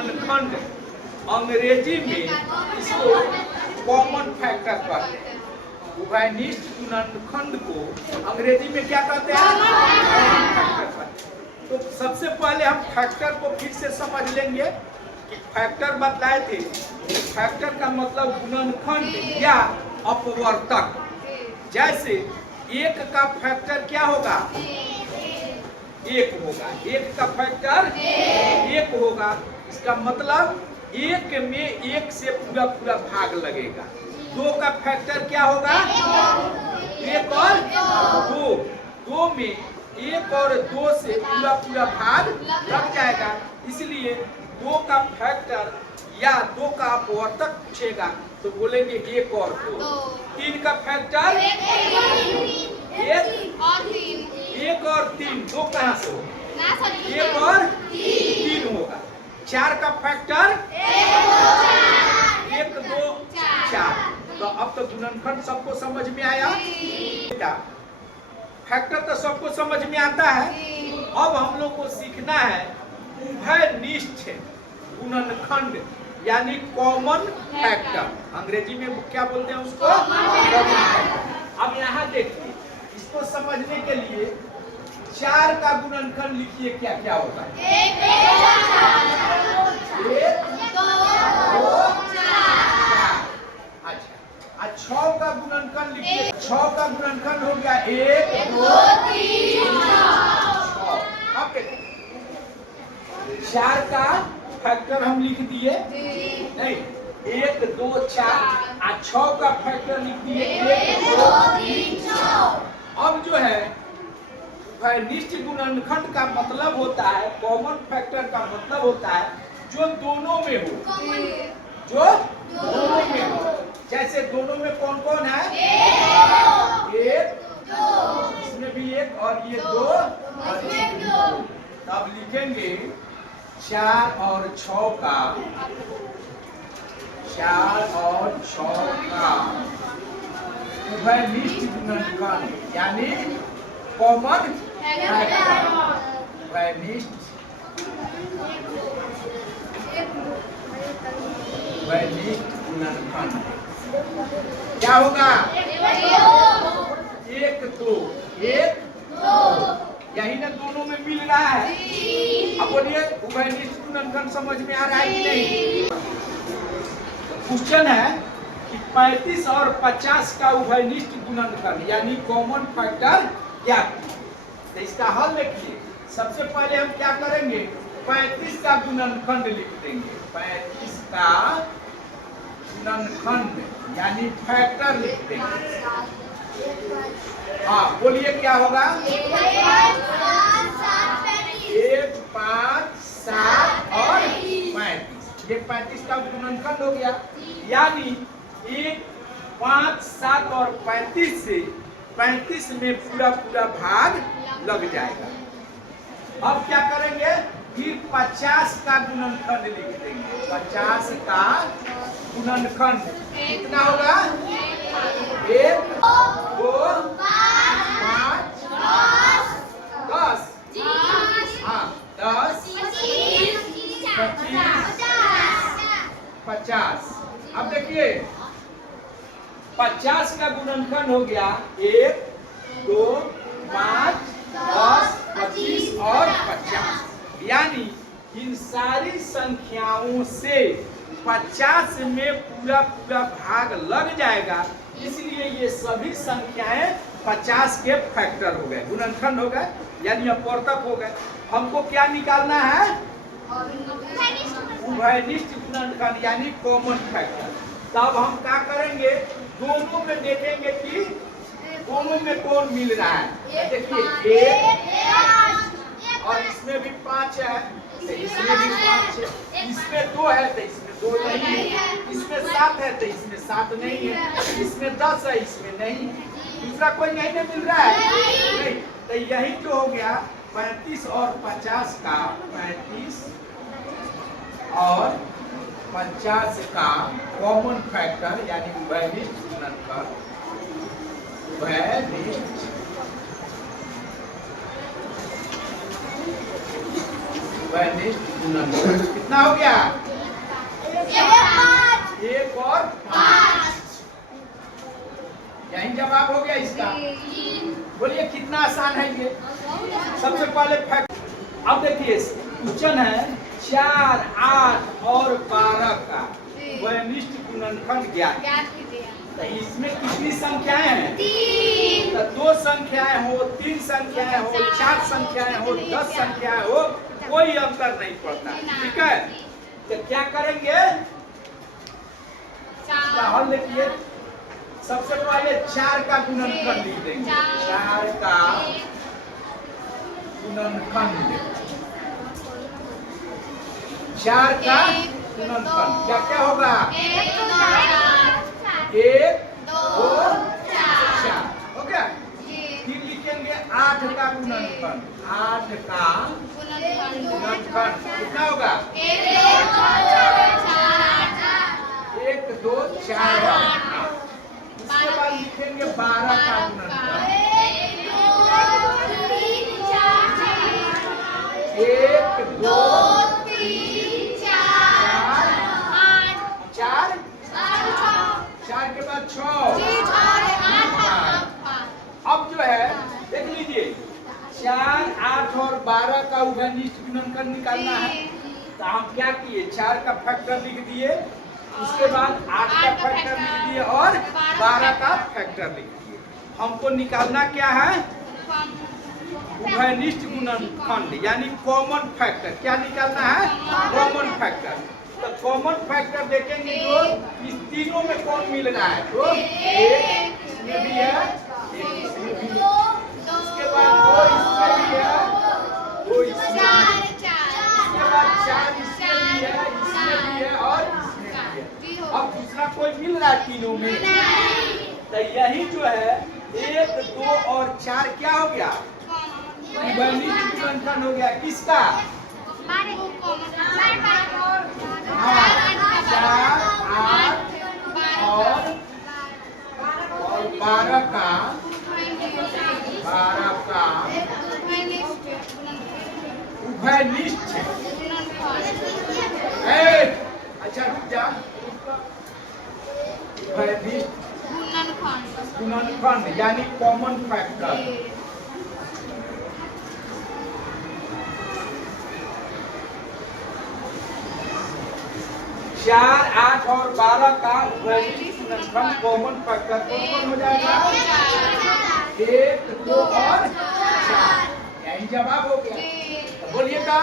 गुणनखंड अंग्रेजी में इसको कॉमन फैक्टर कहते हैं। उभयनिष्ठ गुणनखंड को अंग्रेजी में क्या कहते हैं? कॉमन फैक्टर कहते हैं। तो सबसे पहले हम फैक्टर को फिर से समझ लेंगे कि फैक्टर बतलाए थे। फैक्टर का मतलब गुणनखंड या अपवर्तक। जैसे एक का फैक्टर क्या होगा? एक होगा। एक का फैक्टर एक होगा। इसका मतलब एक में एक से पूरा पूरा भाग लगेगा। दो का फैक्टर क्या होगा? एक और दो। दो में एक और दो से पूरा पूरा भाग लग जाएगा। इसलिए दो का फैक्टर या दो का अपवर्तक पूछेगा तो बोलेंगे एक और दो। तीन का फैक्टर एक और तीन। दो कहाँ से होगा? एक और तीन होगा। चार का फैक्टर एक दो चार। तो अब तो गुणनखंड सबको समझ में आया। फैक्टर तो सबको समझ में आता है। अब हम लोग को सीखना है उभयनिष्ठ गुणनखंड यानी कॉमन फैक्टर। अंग्रेजी में क्या बोलते हैं उसको? Common factor. अब यहाँ देखिए, इसको समझने के लिए चार का गुणनखंड लिखिए। क्या क्या होता है? एक दो चार। अच्छा, आज 6 का गुणनखंड लिखिए। 6 का गुणनखंड हो गया 1 2 3 4। अब देखिए 4 का फैक्टर हम लिख दिए नहीं, 1 2 4। आज 6 का फैक्टर लिख दिए 1 2 3 4। अब जो है उभयनिष्ठ गुणनखंड का मतलब होता है, कॉमन फैक्टर का मतलब होता है जो दोनों में हो। जो दोनों में हो। जैसे दोनों में कौन कौन है? एक इसमें भी एक और ये दो और ये दो। तब लिखेंगे 4 और 6 का, 4 और 6 का उभयनिष्ठ गुणनखंड यानी कॉमन फैक्टर। उभयनिष्ठ गुणनखंड क्या होगा? 1 2 1 2। यही ना दोनों में मिल रहा है। अब बोलिए उभयनिष्ठ गुणनखंड समझ में आ रहा है कि नहीं? क्वेश्चन है कि 35 और 50 का उभयनिष्ठ गुणनखंड यानी कॉमन फैक्टर क्या? तो इसका हल देखिए। सबसे पहले हम क्या करेंगे? 35 का गुणनखंड लिख देंगे। 35 का गुणनखंड यानी फैक्टर लिख देंगे। हाँ बोलिए क्या होगा? 1 5 7 और 35। ये 35 का गुणनखंड हो गया। यानी 1 5 7 और 35 से 35 में पूरा पूरा भाग लग जाएगा। अब क्या करेंगे? फिर 50 का गुणनखंड लिख देंगे। 50 का गुणनखंड कितना होगा? 1 2 5 10। हाँ 10 25 50। अब देखिए 50 का गुणनखंड हो गया 1 2 5 10 25 और 50। यानी इन सारी संख्याओं से 50 में पूरा पूरा भाग लग जाएगा। इसलिए ये सभी संख्याएं 50 के फैक्टर हो गए, गुणनखंड हो गए यानी अपवर्तक हो गए। हमको क्या निकालना है? उभयनिष्ठ गुणनखंड यानी कॉमन फैक्टर। तब हम क्या करेंगे? दोनों में देखेंगे कि दोनों में कौन मिल रहा है। देखिए 1 और इसमें भी 5 है तो इसमें भी 5 है। इसमें 2 है तो इसमें 2 नहीं है। इसमें 7 है तो इसमें 7 नहीं है। इसमें 10 है इसमें नहीं। दूसरा कोई नहीं ना मिल रहा है नहीं। तो यही तो हो गया 35 और 50 का। 35 और 50 का कॉमन फैक्टर यानी उभयनिष्ठ गुणनखंड। उभयनिष्ठ उभयनिष्ठ गुणनखंड। कितना हो गया? 1 और 5। यही जवाब हो गया इसका। बोलिए कितना आसान है ये। सबसे पहले फैक्ट। अब देखिए क्वेश्चन है 4, 8 और 12 का उभयनिष्ठ गुणनखंड ज्ञात। तो इसमें कितनी संख्याएं हैं? 3। तो 2 संख्याएं हो, 3 संख्याएं हो, 4 संख्याएं हो, 10 संख्याएं हो, कोई अंतर नहीं पड़ता। ठीक है, तो क्या करेंगे? हल देखिए, सबसे पहले 4 का गुणनखंड लिख देंगे। 4 का गुणनखंड, 4 का गुणनखंड क्या क्या होगा? 1, 2, 4 हो गया। फिर लिखेंगे 8 का गुणनखंड। 8 का गुणनखंड कितना होगा? 1, 2, 4 8। उसके बाद लिखेंगे 12 का गुणनखंड। 1, 2, 3, 4 4 के बाद 6। अब जो है देख लीजिए 4, 8 और 12 का उभयनिष्ठ गुणनखंड निकालना है। तो हम क्या किए? 4 का फैक्टर लिख दिए, उसके बाद 8 का फैक्टर लिख दिए और 12 का फैक्टर लिख दिए। हमको निकालना क्या है? उभयनिष्ठ गुणनखंड यानी कॉमन फैक्टर। क्या निकालना है? Common factor. तो कॉमन फैक्टर देखेंगे जो इस तीनों में कौन मिल रहा है, तो 1 इसमें भी है, 1 इसमें भी है, उसके बाद 2 इसमें भी है, 2 इसमें भी है, उसके बाद 4 इसमें भी है, इसमें भी है और इसमें भी है। अब दूसरा कोई मिल रहा है तीनों में? तो यही जो है 1, 2 और 4 क्या हो गया? उभयनिष्ठ गुणनखंड हो गया। किसका? 4, 8 और 12 का उभयनिष्ठ। अच्छा रुक जा। उभयनिष्ठ गुणनखंड यानी कॉमन फैक्टर। 4, 8 और 12 का उभयनिष्ठ गुणनखंड कॉमन फैक्टर कौन हो जाएगा? 1, 2 और 4। यही जवाब हो गया। बोलिएगा।